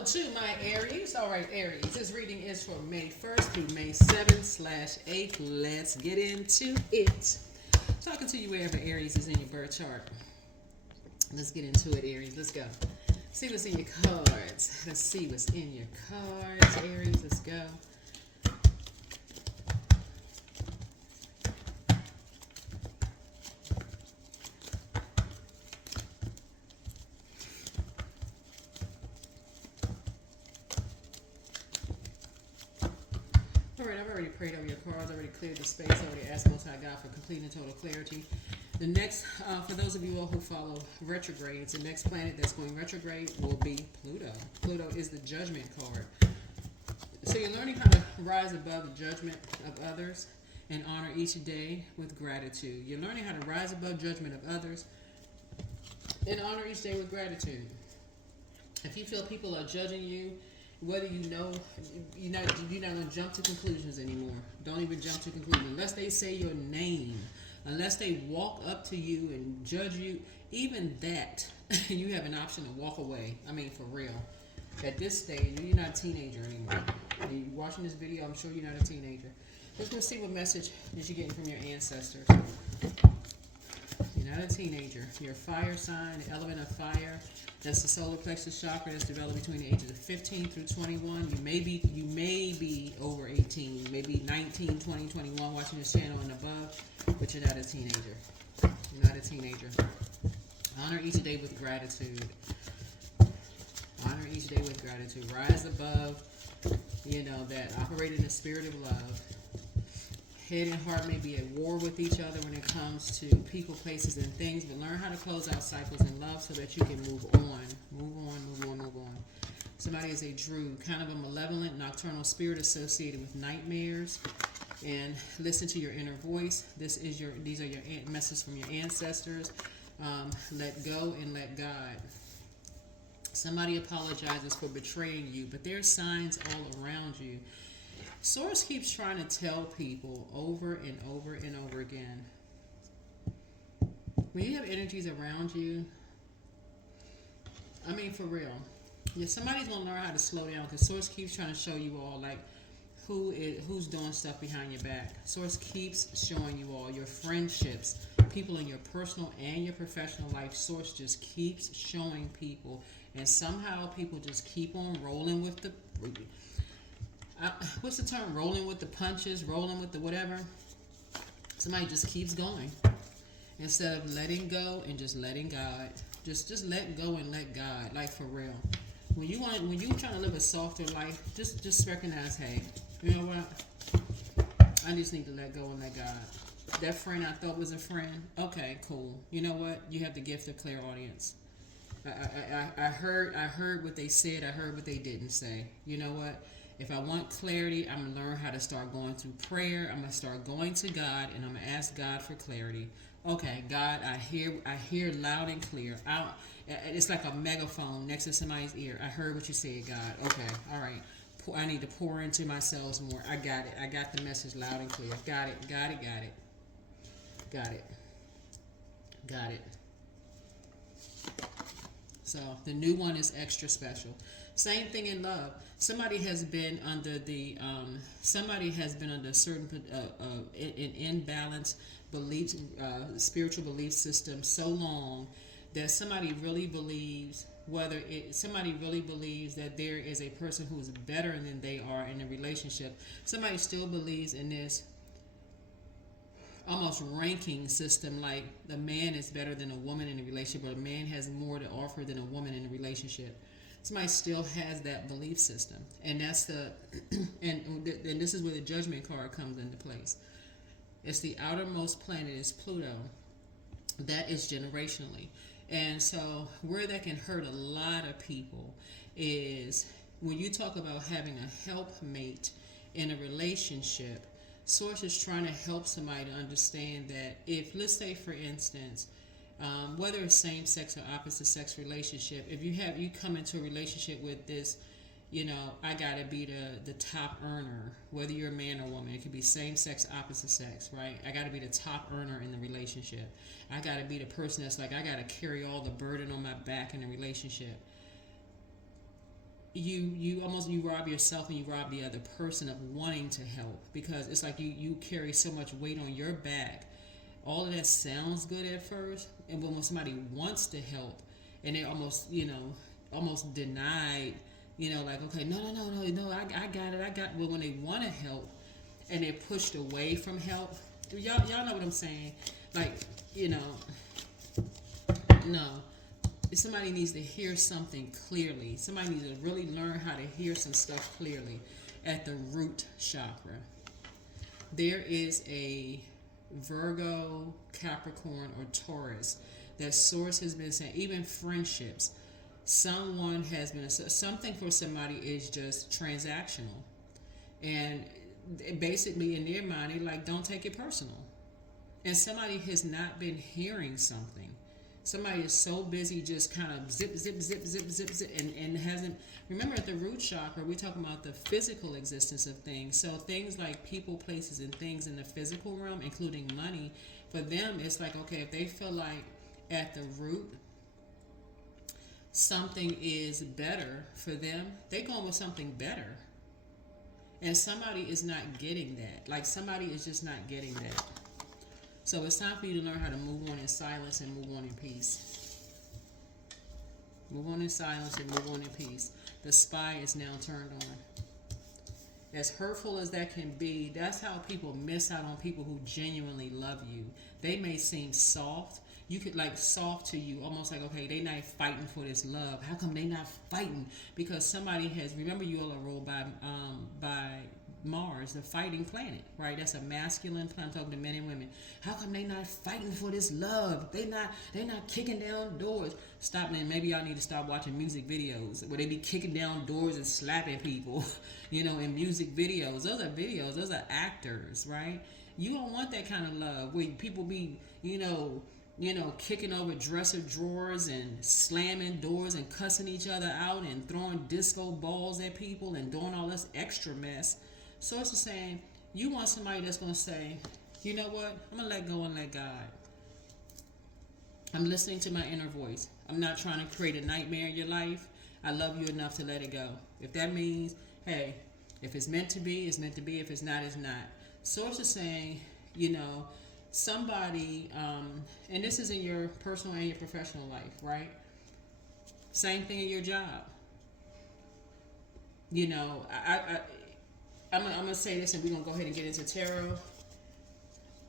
Hello to my Aries. All right, Aries. This reading is for May 1st through May 7th/8th. Let's get into it. Talking to you wherever Aries is in your birth chart. Let's get into it, Aries. Let's go. See what's in your cards. Let's see what's in your cards, Aries. Let's go. Alright, I've already prayed over your cards, already cleared the space, already asked Most High God for complete and total clarity. The next, for those of you all who follow retrogrades, the next planet that's going retrograde will be Pluto. Pluto is the judgment card. So you're learning how to rise above the judgment of others and honor each day with gratitude. You're learning how to rise above judgment of others and honor each day with gratitude. If you feel people are judging you, whether you know, you're not going to jump to conclusions anymore. Don't even jump to conclusions. Unless they say your name, unless they walk up to you and judge you, even that, you have an option to walk away. I mean, for real. At this stage, you're not a teenager anymore. You're watching this video, I'm sure you're not a teenager. Let's go see what message is you getting from your ancestors. You're not a teenager. You're a fire sign, the element of fire. That's the solar plexus chakra that's developed between the ages of 15 through 21. You may be over 18, maybe 19, 20, 21 watching this channel and above, but you're not a teenager. You're not a teenager. Honor each day with gratitude. Honor each day with gratitude. Rise above, that operate in the spirit of love. Head and heart may be at war with each other when it comes to people, places, and things, but learn how to close out cycles in love so that you can move on. Move on. Somebody is a druid, kind of a malevolent, nocturnal spirit associated with nightmares. And listen to your inner voice. These are your messages from your ancestors. Let go and let God. Somebody apologizes for betraying you, but there's signs all around you. Source keeps trying to tell people over and over and over again. When you have energies around you, I mean, for real, somebody's going to learn how to slow down, because Source keeps trying to show you all, like, who's doing stuff behind your back. Source keeps showing you all your friendships, people in your personal and your professional life. Source just keeps showing people, and somehow people just keep on rolling with the... what's the term? Rolling with the punches, rolling with the whatever. Somebody just keeps going instead of letting go and just letting God. Just let go and let God. Like, for real. When you trying to live a softer life, just recognize, hey, you know what? I just need to let go and let God. That friend I thought was a friend, okay, cool. You know what? You have the gift of clairaudience. I heard what they said. I heard what they didn't say. You know what? If I want clarity, I'm going to learn how to start going through prayer. I'm going to start going to God, and I'm going to ask God for clarity. Okay, God, I hear loud and clear. It's like a megaphone next to somebody's ear. I heard what you said, God. Okay, all right. I need to pour into myself more. I got it. I got the message loud and clear. Got it. So the new one is extra special. Same thing in love. Somebody has been under certain an imbalanced beliefs, spiritual belief system so long that somebody really believes that there is a person who is better than they are in a relationship. Somebody still believes in this almost ranking system, like the man is better than a woman in a relationship, or a man has more to offer than a woman in a relationship. Somebody still has that belief system, and that's and this is where the judgment card comes into place. It's the outermost planet is Pluto. That is generationally, and so where that can hurt a lot of people is when you talk about having a helpmate in a relationship. Source is trying to help somebody to understand that if, let's say for instance, whether it's same-sex or opposite-sex relationship, if you come into a relationship with this, I gotta be the top earner, whether you're a man or woman. It could be same-sex, opposite-sex, right? I gotta be the top earner in the relationship. I gotta be the person that's like, I gotta carry all the burden on my back in the relationship. you rob yourself and you rob the other person of wanting to help, because it's like you carry so much weight on your back. All of that sounds good at first, and when somebody wants to help and they almost, almost denied, like, okay, no, I got it, I got. Well, when they want to help and they're pushed away from help, y'all know what I'm saying? Like, no. Somebody needs to hear something clearly. Somebody needs to really learn how to hear some stuff clearly at the root chakra. There is a Virgo, Capricorn, or Taurus that source has been saying, even friendships, someone has been, something for somebody is just transactional. And basically in their mind, they're like, don't take it personal. And somebody has not been hearing something. Somebody is so busy just kind of zip, and hasn't. Remember, at the root chakra, we're talking about the physical existence of things. So things like people, places, and things in the physical realm, including money, for them, it's like, okay, if they feel like at the root something is better for them, they go with something better. And somebody is not getting that. Like, somebody is just not getting that. So it's time for you to learn how to move on in silence and move on in peace. Move on in silence and move on in peace. The spy is now turned on. As hurtful as that can be, that's how people miss out on people who genuinely love you. They may seem soft. You could, like, soft to you, almost like, okay, they not fighting for this love. How come they not fighting? Because somebody has, remember, you all are ruled by Mars, the fighting planet, right? That's a masculine planet. I'm talking to men and women. How come they not fighting for this love? They not kicking down doors. Stop, man. Maybe y'all need to stop watching music videos where they be kicking down doors and slapping people, in music videos. Those are videos. Those are actors, right? You don't want that kind of love where people be, kicking over dresser drawers and slamming doors and cussing each other out and throwing disco balls at people and doing all this extra mess. So it's saying, you want somebody that's going to say, you know what, I'm going to let go and let God. I'm listening to my inner voice. I'm not trying to create a nightmare in your life. I love you enough to let it go. If that means, hey, if it's meant to be, it's meant to be. If it's not, it's not. Source is saying, somebody, and this is in your personal and your professional life, right? Same thing in your job. I'm gonna say this, and we're gonna go ahead and get into tarot.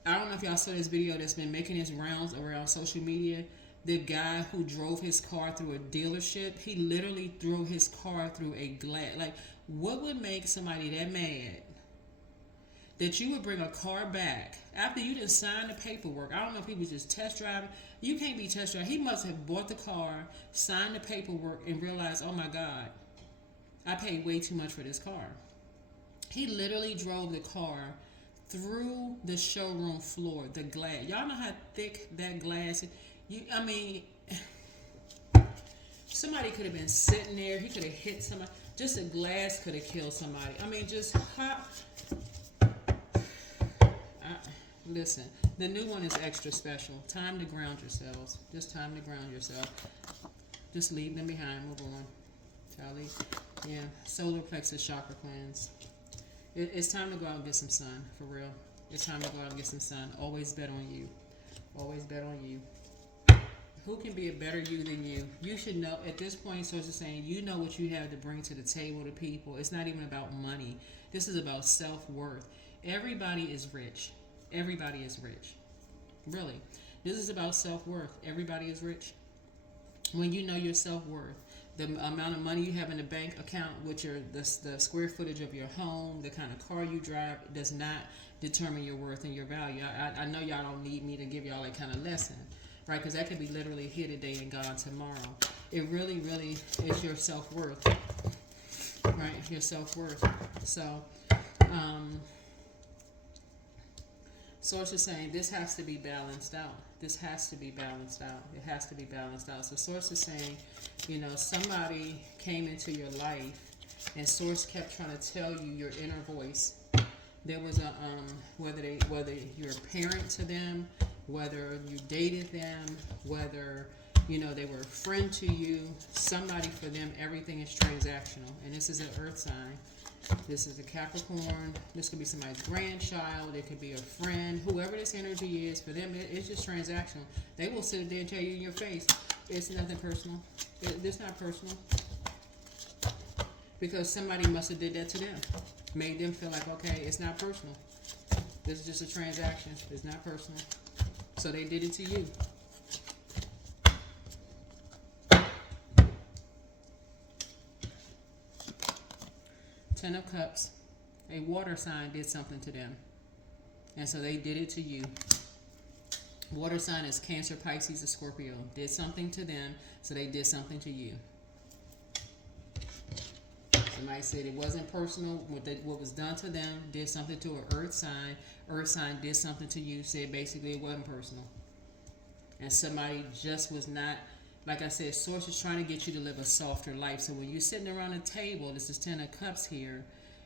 I don't know if y'all saw this video that's been making its rounds around social media. The guy who drove his car through a dealership, he literally threw his car through a glass. Like, what would make somebody that mad that you would bring a car back after you didn't sign the paperwork? I don't know if he was just test driving. You can't be test driving. He must have bought the car, signed the paperwork, and realized, oh my God, I paid way too much for this car. He literally drove the car through the showroom floor, the glass. Y'all know how thick that glass is? Somebody could have been sitting there. He could have hit somebody. Just a glass could have killed somebody. Just hot. Listen, the new one is extra special. Time to ground yourselves. Just time to ground yourself. Just leave them behind. Move on. Charlie. Yeah. Solar plexus chakra cleanse. It's time to go out and get some sun, for real. It's time to go out and get some sun. Always bet on you. Always bet on you. Who can be a better you than you? You should know, at this point, Source is saying, you know what you have to bring to the table to people. It's not even about money. This is about self-worth. Everybody is rich. Everybody is rich. Really. This is about self-worth. Everybody is rich. When you know your self-worth, the amount of money you have in the bank account, which are the square footage of your home, the kind of car you drive, does not determine your worth and your value. I know y'all don't need me to give y'all that kind of lesson, right? Because that could be literally here today and gone tomorrow. It really, really is your self-worth, right? Your self-worth. So, Source is saying this has to be balanced out. This has to be balanced out. It has to be balanced out. So Source is saying, somebody came into your life and Source kept trying to tell you your inner voice. There was a, whether you're a parent to them, whether you dated them, whether You know, they were a friend to you, somebody. For them, everything is transactional. And this is an earth sign. This is a Capricorn. This could be somebody's grandchild. It could be a friend. Whoever this energy is, for them, it's just transactional. They will sit there and tell you in your face, it's nothing personal. It's not personal. Because somebody must have did that to them. Made them feel like, okay, it's not personal. This is just a transaction. It's not personal. So they did it to you. Ten of Cups. A water sign did something to them. And so they did it to you. Water sign is Cancer, Pisces, or Scorpio. Did something to them, so they did something to you. Somebody said it wasn't personal. What was done to them did something to an earth sign. Earth sign did something to you. Said basically it wasn't personal. And somebody just was not, like I said, Source is trying to get you to live a softer life. So when you're sitting around a table, this is Ten of Cups here,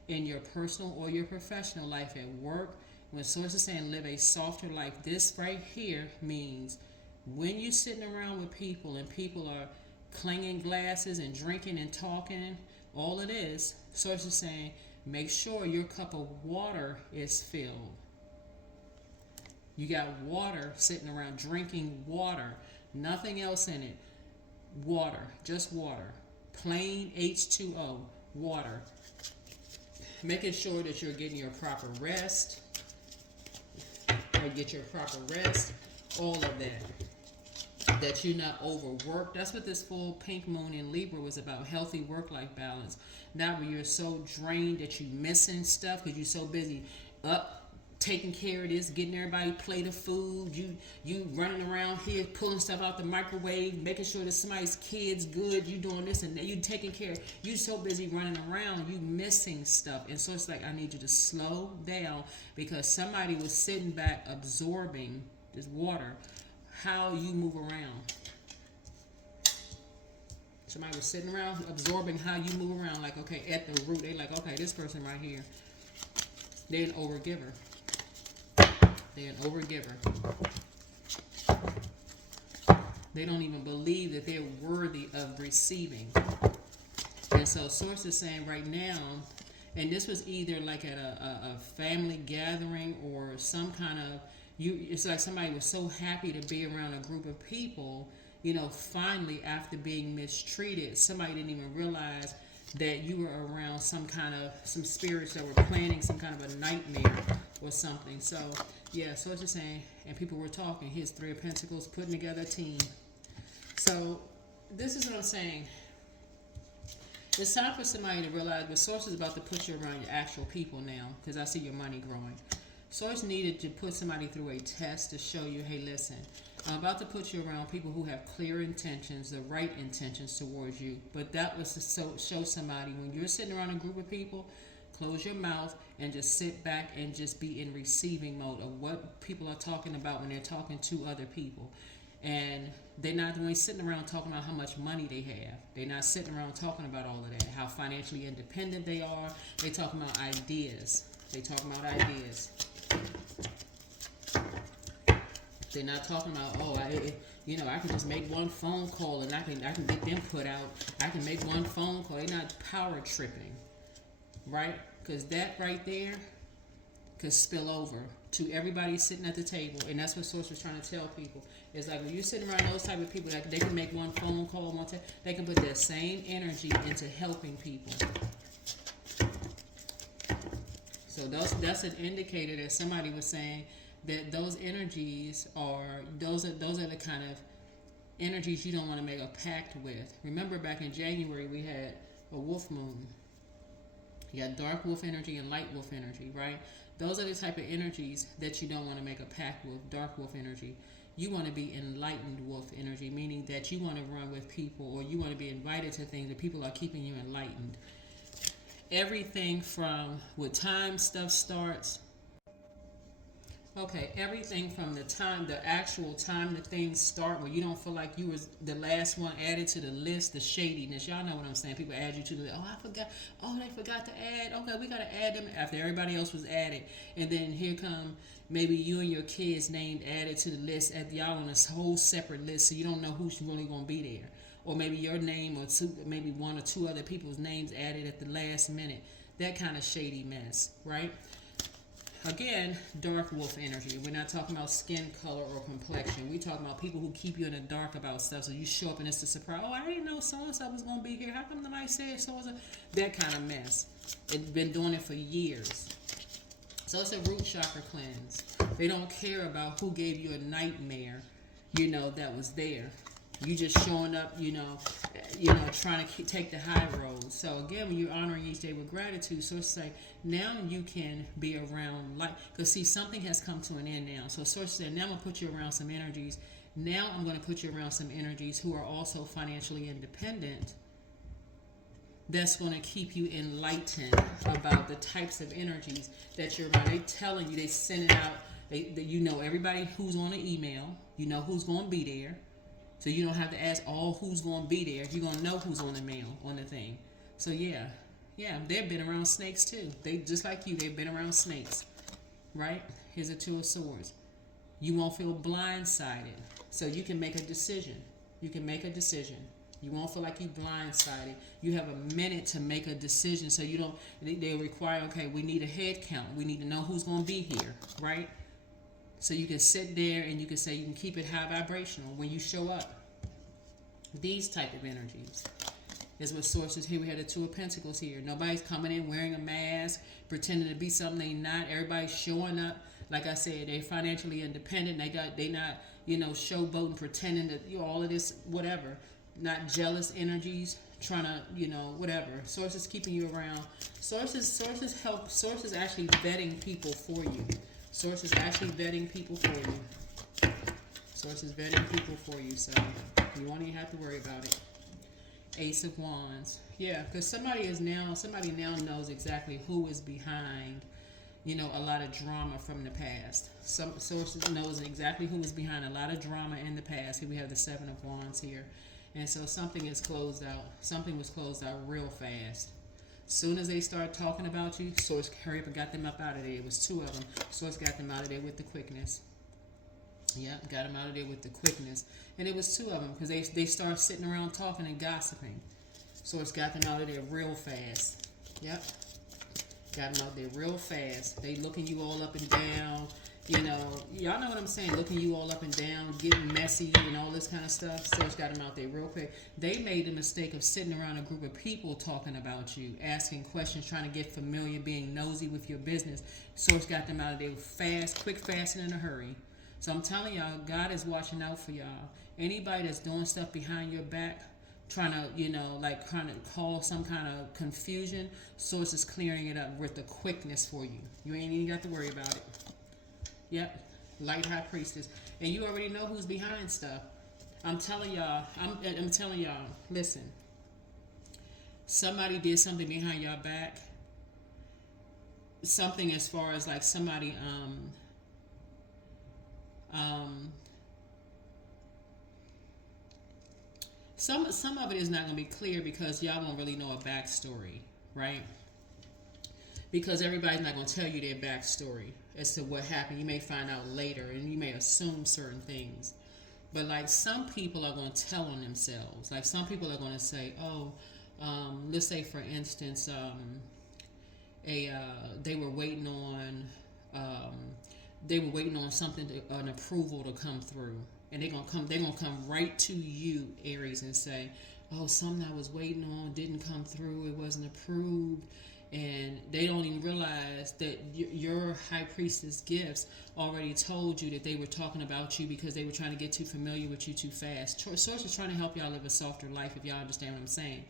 in your personal or your professional life at work, when Source is saying live a softer life, this right here means when you're sitting around with people and people are clanging glasses and drinking and talking, all it is, Source is saying, make sure your cup of water is filled. You got water sitting around, drinking water, nothing else in it. Water, just water. Plain H2O, water. Making sure that you're getting your proper rest. Or get your proper rest. All of that. That you're not overworked. That's what this full pink moon in Libra was about. Healthy work-life balance. Not where you're so drained that you're missing stuff because you're so busy up taking care of this, getting everybody a plate of food, you running around here pulling stuff out the microwave, making sure that somebody's kid's good, you doing this and that, you taking care, you so busy running around, you missing stuff. And so it's like, I need you to slow down, because somebody was sitting back absorbing this water, how you move around. Somebody was sitting around absorbing how you move around, like, okay, at the root, they like, okay, this person right here, they're an overgiver. They're an overgiver. They don't even believe that they're worthy of receiving. And so Source is saying right now, and this was either like at a family gathering or some kind of, it's like somebody was so happy to be around a group of people, you know, finally after being mistreated, somebody didn't even realize that you were around some spirits that were planning some kind of a nightmare or something. So yeah, so it's just saying, and people were talking, here's Three of Pentacles, putting together a team. So this is what I'm saying. It's time for somebody to realize the Source is about to put you around your actual people now, because I see your money growing. Source needed to put somebody through a test to show you, hey, listen, I'm about to put you around people who have clear intentions, the right intentions towards you. But that was to show somebody, when you're sitting around a group of people, close your mouth and just sit back and just be in receiving mode of what people are talking about when they're talking to other people. And they're not really sitting around talking about how much money they have. They're not sitting around talking about all of that, how financially independent they are. They're talking about ideas. They're talking about ideas. They're not talking about, oh, I can just make one phone call and I can get them put out. I can make one phone call. They're not power tripping, right? Because that right there could spill over to everybody sitting at the table, and that's what Source was trying to tell people. It's like when you're sitting around those type of people, that they can make one phone call, one time, they can put that same energy into helping people. So that's an indicator that somebody was saying that those energies are those are the kind of energies you don't want to make a pact with. Remember back in January we had a wolf moon. You got dark wolf energy and light wolf energy, right? Those are the type of energies that you don't want to make a pact with. Dark wolf energy. You want to be enlightened wolf energy, meaning that you want to run with people, or you want to be invited to things that people are keeping you enlightened. Everything from what time stuff starts, Okay, everything from the time, the actual time the things start, where you don't feel like you was the last one added to the list, the shadiness. Y'all know what I'm saying. People add you to the, oh, I forgot, oh, they forgot to add. Okay, we got to add them after everybody else was added. And then here come maybe you and your kids' name added to the list, at y'all on a whole separate list, so you don't know who's really going to be there. Or maybe your name or two, maybe one or two other people's names added at the last minute. That kind of shady mess, right? Again, dark wolf energy. We're not talking about skin color or complexion. We're talking about people who keep you in the dark about stuff. So you show up and it's a surprise. Oh, I didn't know so-and-so was going to be here. How come nobody said so-and-so? That kind of mess. It's been doing it for years. So it's a root chakra cleanse. They don't care about who gave you a nightmare, that was there. You just showing up, trying to take the high road. So again, when you're honoring each day with gratitude, so it's like now you can be around light. Because see, something has come to an end now. So Source said, now I'm going to put you around some energies. Now I'm going to put you around some energies who are also financially independent. That's going to keep you enlightened about the types of energies that you're around. They telling you, they send it out. You know everybody who's on the email. You know who's going to be there. So you don't have to ask all who's going to be there. You're going to know who's on the mail, on the thing. So yeah, they've been around snakes too. They just like you, they've been around snakes, right? Here's a Two of Swords. You won't feel blindsided. So you can make a decision. You can make a decision. You won't feel like you're blindsided. You have a minute to make a decision. So you don't, they require, okay, we need a head count. We need to know who's going to be here, right? So you can sit there and you can say, you can keep it high vibrational when you show up. These type of energies is what sources here. We had the Two of Pentacles here. Nobody's coming in wearing a mask, pretending to be something they not. Everybody's showing up. Like I said, they're financially independent. They not, showboating, pretending that all of this, whatever. Not jealous energies, trying to, whatever. Sources keeping you around. Sources help. Sources actually vetting people for you. Sources actually vetting people for you. Sources vetting people for you, so you won't even have to worry about it. Ace of Wands. Yeah, because somebody now knows exactly who is behind, a lot of drama from the past. Some sources knows exactly who is behind a lot of drama in the past. Here we have the Seven of Wands here. And so something is closed out. Something was closed out real fast. Soon as they start talking about you, Source hurry up and got them up out of there. It was two of them. Source got them out of there with the quickness. Yep, got them out of there with the quickness. And it was two of them because they start sitting around talking and gossiping. Source got them out of there real fast. Yep, got them out there real fast. They looking you all up and down. Y'all know what I'm saying, looking you all up and down, getting messy and all this kind of stuff. Source got them out there real quick. They made the mistake of sitting around a group of people talking about you, asking questions, trying to get familiar, being nosy with your business. Source got them out of there fast, quick, fast, and in a hurry. So I'm telling y'all, God is watching out for y'all. Anybody that's doing stuff behind your back, trying to, trying to cause some kind of confusion, Source is clearing it up with the quickness for you. You ain't even got to worry about it. Yep, Light High Priestess. And you already know who's behind stuff. I'm telling y'all, listen. Somebody did something behind your back. Something as far as like somebody, some of it is not going to be clear because y'all won't really know a backstory, right? Because everybody's not going to tell you their backstory as to what happened. You may find out later and you may assume certain things. But like some people are going to tell on themselves. Like some people are going to say, let's say for instance, they were waiting on something, an approval to come through. And they're gonna come right to you, Aries, and say, oh, something I was waiting on didn't come through, it wasn't approved. And they don't even realize that your High Priestess gifts already told you that they were talking about you because they were trying to get too familiar with you too fast. Source is trying to help y'all live a softer life, if y'all understand what I'm saying.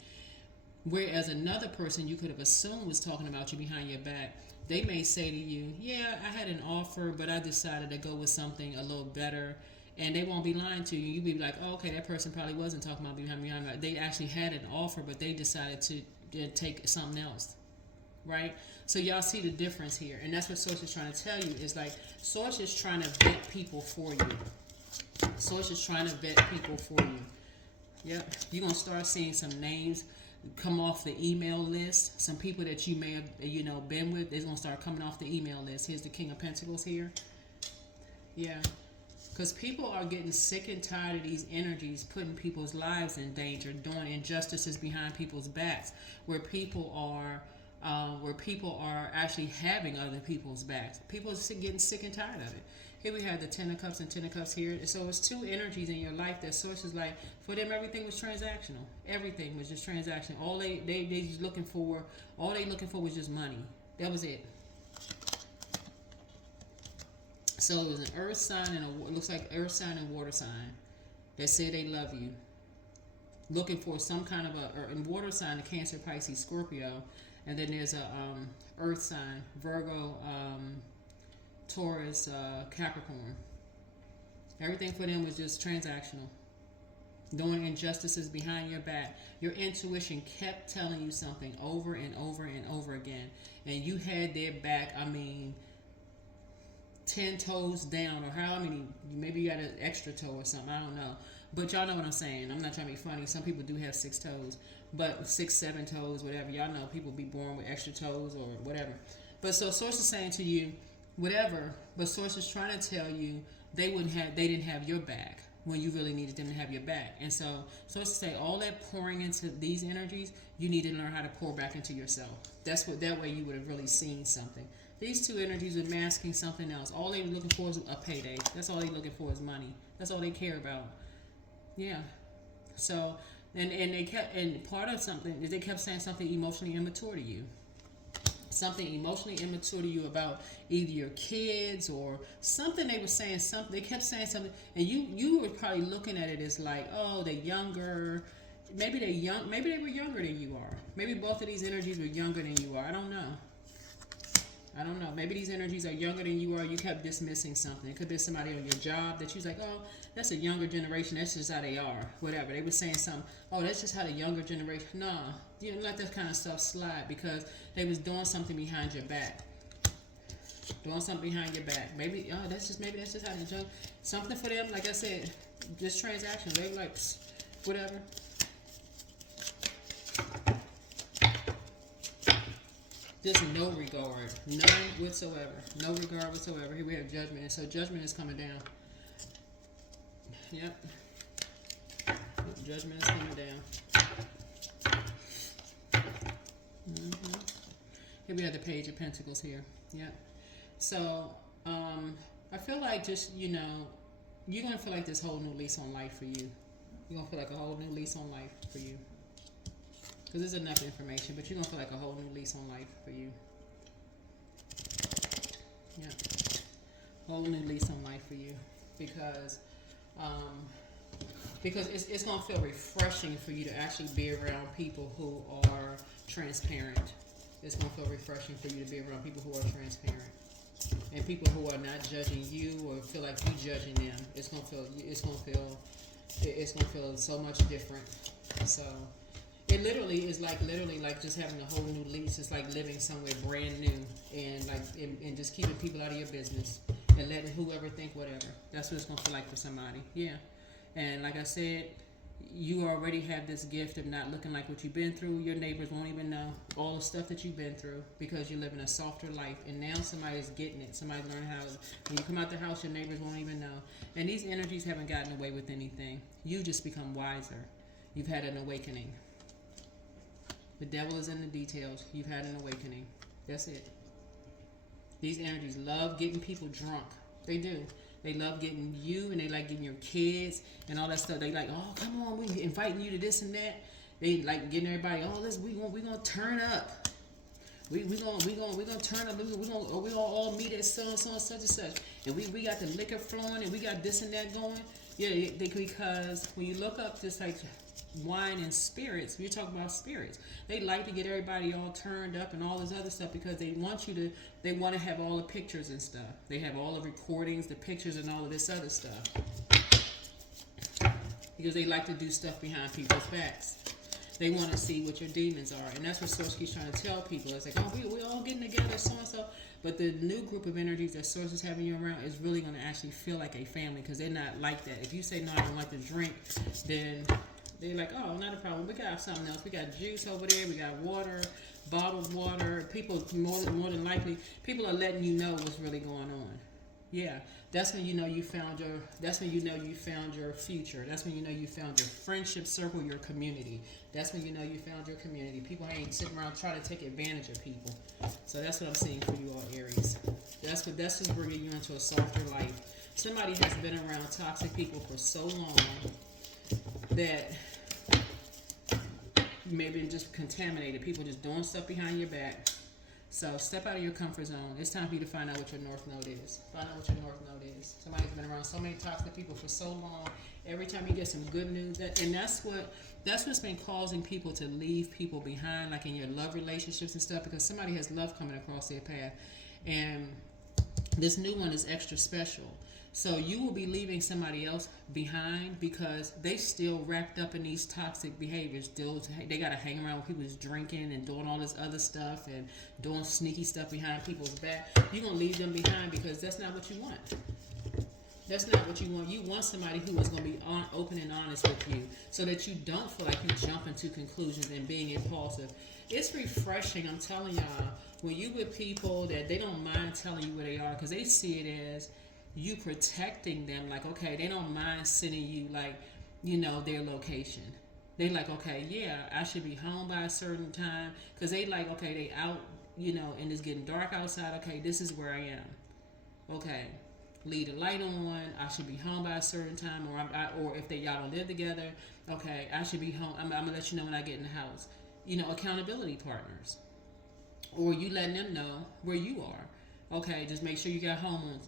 Whereas another person you could have assumed was talking about you behind your back, they may say to you, yeah, I had an offer, but I decided to go with something a little better. And they won't be lying to you. You'll be like, oh, okay, that person probably wasn't talking about behind my back. They actually had an offer, but they decided to take something else. right? So y'all see the difference here, and that's what Source is trying to tell you. Is like Source is trying to vet people for you. Source is trying to vet people for you. Yep, you're gonna start seeing some names come off the email list. Some people that you may have, you know, been with, they're gonna start coming off the email list. Here's the King of Pentacles here. Yeah, because people are getting sick and tired of these energies putting people's lives in danger, doing injustices behind people's backs, where people are actually having other people's backs. People are getting sick and tired of it. Here we have the Ten of Cups and Ten of Cups here. So it's two energies in your life that Source is like, for them everything was transactional. Everything was just transactional. All they just looking for, was just money. That was it. So it was an earth sign and it looks like earth sign and water sign that say they love you. Looking for some kind of in water sign, a Cancer, Pisces, Scorpio, and then there's a earth sign, Virgo, Taurus, Capricorn. Everything for them was just transactional. Doing injustices behind your back. Your intuition kept telling you something over and over and over again. And you had their back, 10 toes down, or how many, maybe you got an extra toe or something, I don't know. But y'all know what I'm saying. I'm not trying to be funny. Some people do have 6 toes, but 6, 7 toes, whatever. Y'all know people be born with extra toes or whatever. But so Source is saying to you, whatever, but Source is trying to tell you they didn't have your back when you really needed them to have your back. And so Source is saying all that pouring into these energies, you need to learn how to pour back into yourself. That way you would have really seen something. These two energies are masking something else. All they were looking for is a payday. That's all they're looking for is money. That's all they care about. Yeah. So and they kept, and part of something is they kept saying something emotionally immature to you. Something emotionally immature to you about either your kids or something. They were saying something. They kept saying something, and you were probably looking at it as like, oh, they're younger. Maybe they're young. Maybe they were younger than you are. Maybe both of these energies were younger than you are. I don't know. Maybe these energies are younger than you are. You kept dismissing something. It could be somebody on your job that you was like, oh, that's a younger generation. That's just how they are. Whatever. They were saying something. Oh, that's just how the younger generation. No, you don't let that kind of stuff slide because they was doing something behind your back. Doing something behind your back. Maybe that's just how they jump. Something for them. Like I said, just transactional. They were like, whatever. Just no regard, none whatsoever, no regard whatsoever. Here we have judgment, and so judgment is coming down. Yep, judgment is coming down. Here we have the Page of Pentacles here. Yep. So I feel like just you're gonna feel like this whole new lease on life for you. You're gonna feel like a whole new lease on life for you. Because there's enough information, but you're going to feel like a whole new lease on life for you. Yeah. Whole new lease on life for you. Because it's going to feel refreshing for you to actually be around people who are transparent. It's going to feel refreshing for you to be around people who are transparent. And people who are not judging you or feel like you judging them. It's going to feel so much different. So it literally is like just having a whole new lease. It's like living somewhere brand new and just keeping people out of your business and letting whoever think whatever. That's what it's gonna feel like for somebody. Yeah. And like I said, you already have this gift of not looking like what you've been through. Your neighbors won't even know all the stuff that you've been through because you're living a softer life. And now somebody's getting it. Somebody's learning how. When you come out the house, your neighbors won't even know. And these energies haven't gotten away with anything. You just become wiser. You've had an awakening. The devil is in the details. You've had an awakening. That's it. These energies love getting people drunk. They do. They love getting you, and they like getting your kids and all that stuff. They like, oh, come on, we inviting you to this and that. They like getting everybody. Oh, we gonna turn up. We gonna turn up. We gonna all meet at so and such and such. And we got the liquor flowing, and we got this and that going. Yeah, because when you look up this like wine and spirits, we're talking about spirits. They like to get everybody all turned up and all this other stuff because they want to have all the pictures and stuff. They have all the recordings, the pictures, and all of this other stuff. Because they like to do stuff behind people's backs. They want to see what your demons are, and that's what Source keeps trying to tell people. It's like, oh, we all getting together, so and so. But the new group of energies that Source is having you around is really going to actually feel like a family, because they're not like that. If you say no, I don't like to drink, then they're like, oh, not a problem. We got something else. We got juice over there. We got water, bottled water. People more than likely, people are letting you know what's really going on. Yeah, that's when you know you found your. That's when you know you found your future. That's when you know you found your friendship circle, your community. That's when you know you found your community. People ain't sitting around trying to take advantage of people. So that's what I'm seeing for you all, Aries. That's what's bringing you into a softer life. Somebody has been around toxic people for so long that maybe just contaminated. People just doing stuff behind your back. So step out of your comfort zone. It's time for you to find out what your north node is. Find out what your north node is. Somebody's been around so many toxic people for so long. Every time you get some good news, that's what's been causing people to leave people behind, like in your love relationships and stuff, because somebody has love coming across their path, and this new one is extra special. So you will be leaving somebody else behind because they still wrapped up in these toxic behaviors. They got to hang around with people who's drinking and doing all this other stuff and doing sneaky stuff behind people's back. You're going to leave them behind because that's not what you want. That's not what you want. You want somebody who is going to be open and honest with you, so that you don't feel like you jump into conclusions and being impulsive. It's refreshing, I'm telling y'all, when you with people that they don't mind telling you where they are, because they see it as you protecting them. Like, okay, they don't mind sending you, like, their location. They like, okay, yeah, I should be home by a certain time, because they like, okay, they out, and it's getting dark outside. Okay, this is where I am. Okay, leave the light on. I should be home by a certain time, or if y'all don't live together, okay, I should be home. I'm gonna let you know when I get in the house. Accountability partners, or you letting them know where you are. Okay, just make sure you got home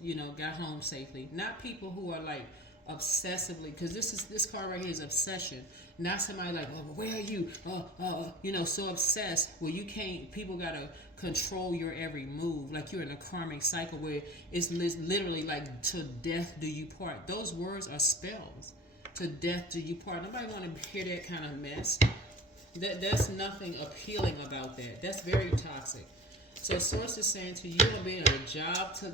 safely. Not people who are like obsessively, because this card right here is obsession. Not somebody like, oh, where are you? So obsessed where you can't. People gotta control your every move, like you're in a karmic cycle where it's literally like to death do you part. Those words are spells. To death do you part. Nobody want to hear that kind of mess. That's nothing appealing about that. That's very toxic. So Source is saying to you, you'll be in a job to,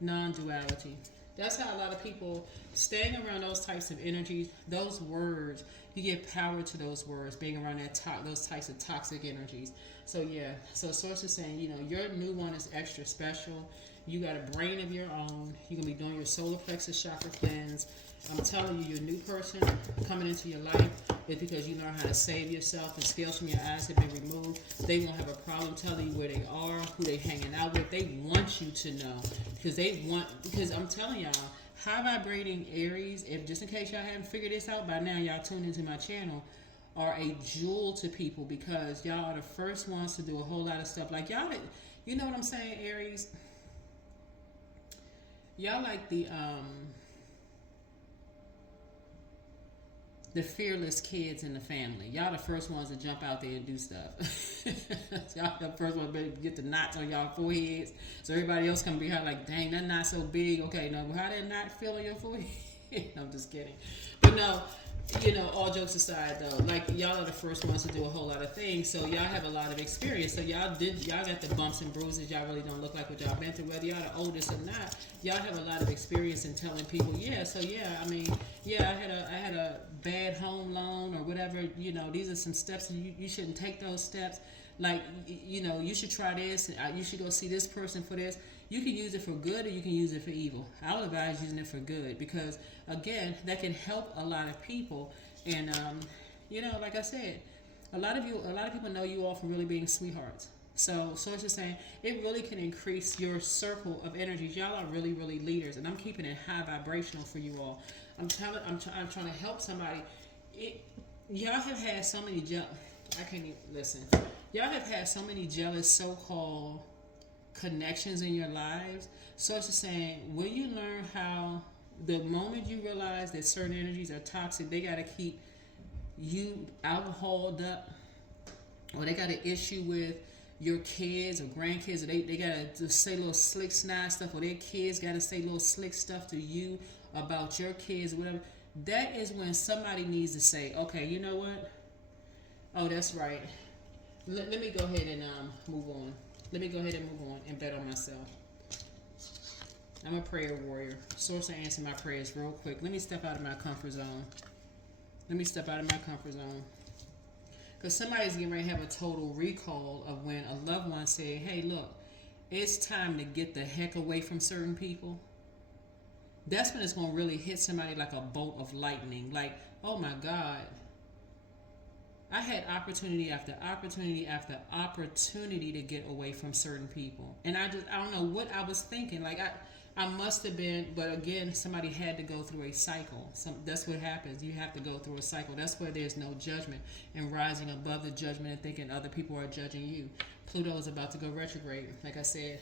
non-duality. That's how a lot of people, staying around those types of energies, those words, you give power to those words, being around those types of toxic energies. So so Source is saying, your new one is extra special. You got a brain of your own. You're going to be doing your solar plexus chakra cleanse. I'm telling you, your new person coming into your life is because you know how to save yourself. The scales from your eyes have been removed. They won't have a problem telling you where they are, who they hanging out with. They want you to know because I'm telling y'all, high vibrating Aries, if just in case y'all haven't figured this out by now, y'all tuned into my channel, are a jewel to people because y'all are the first ones to do a whole lot of stuff. Like y'all, you know what I'm saying, Aries? Y'all like the fearless kids in the family. Y'all the first ones to jump out there and do stuff. Y'all the first ones to get the knots on y'all foreheads. So everybody else come behind like, dang, that knot so big. Okay, no, but how that knot feel on your forehead? No, I'm just kidding. But no, all jokes aside though, like y'all are the first ones to do a whole lot of things. So y'all have a lot of experience. So y'all got the bumps and bruises. Y'all really don't look like what y'all been through. Whether y'all the oldest or not, y'all have a lot of experience in telling people, I had a bad home loan or whatever. These are some steps. You shouldn't take those steps. Like, you should try this. You should go see this person for this. You can use it for good or you can use it for evil. I would advise using it for good because, again, that can help a lot of people. And, like I said, a lot of people know you all for really being sweethearts. So it's just saying it really can increase your circle of energies. Y'all are really, really leaders, and I'm keeping it high vibrational for you all. I'm trying to help somebody. Y'all have had so many I can't even listen. Y'all have had so many jealous so-called connections in your lives. So it's just saying, will you learn how the moment you realize that certain energies are toxic, they got to keep you alcoholed up, or they got an issue with your kids or grandkids, or they got to say little slick snide stuff, or their kids got to say little slick stuff to you about your kids or whatever. that is when somebody needs to say, okay, you know what? Oh, that's right. Let me go ahead and move on. Let me go ahead and move on and bet on myself. I'm a prayer warrior. Source, will answer my prayers real quick. Let me step out of my comfort zone. Let me step out of my comfort zone. Because somebody's getting ready to have a total recall of when a loved one said, hey, look, it's time to get the heck away from certain people. That's when it's going to really hit somebody like a bolt of lightning. Like, oh my God. I had opportunity after opportunity after opportunity to get away from certain people. And I don't know what I was thinking. Like, I must have been, but again, somebody had to go through a cycle. That's what happens. You have to go through a cycle. That's where there's no judgment and rising above the judgment and thinking other people are judging you. Pluto is about to go retrograde, like I said,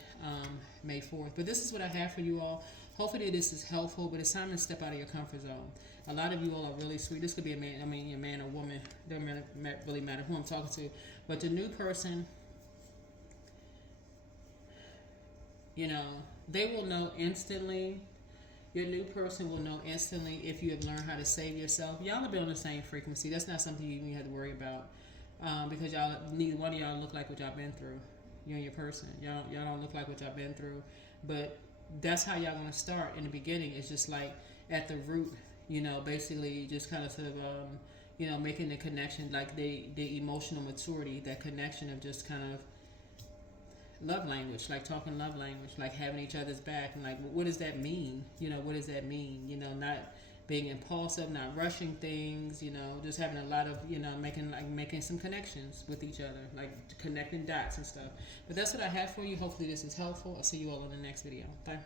May 4th. But this is what I have for you all. Hopefully this is helpful, but it's time to step out of your comfort zone. A lot of you all are really sweet. This could be a man, a man or woman. Doesn't really matter who I'm talking to. But the new person, you know, they will know instantly. Your new person will know instantly if you have learned how to save yourself. Y'all will be on the same frequency. That's not something you even have to worry about, because y'all, neither one of y'all look like what y'all been through. You and your person, y'all don't look like what y'all been through. But that's how y'all gonna start in the beginning. It's just like at the root, you know, basically just kind of sort of, you know, making the connection, like the emotional maturity, that connection of just kind of love language, like talking love language, like having each other's back, and like, what does that mean? You know, what does that mean? You know, not being impulsive, not rushing things, you know, just having a lot of, you know, making some connections with each other, like connecting dots and stuff. But that's what I have for you. Hopefully this is helpful. I'll see you all in the next video. Bye.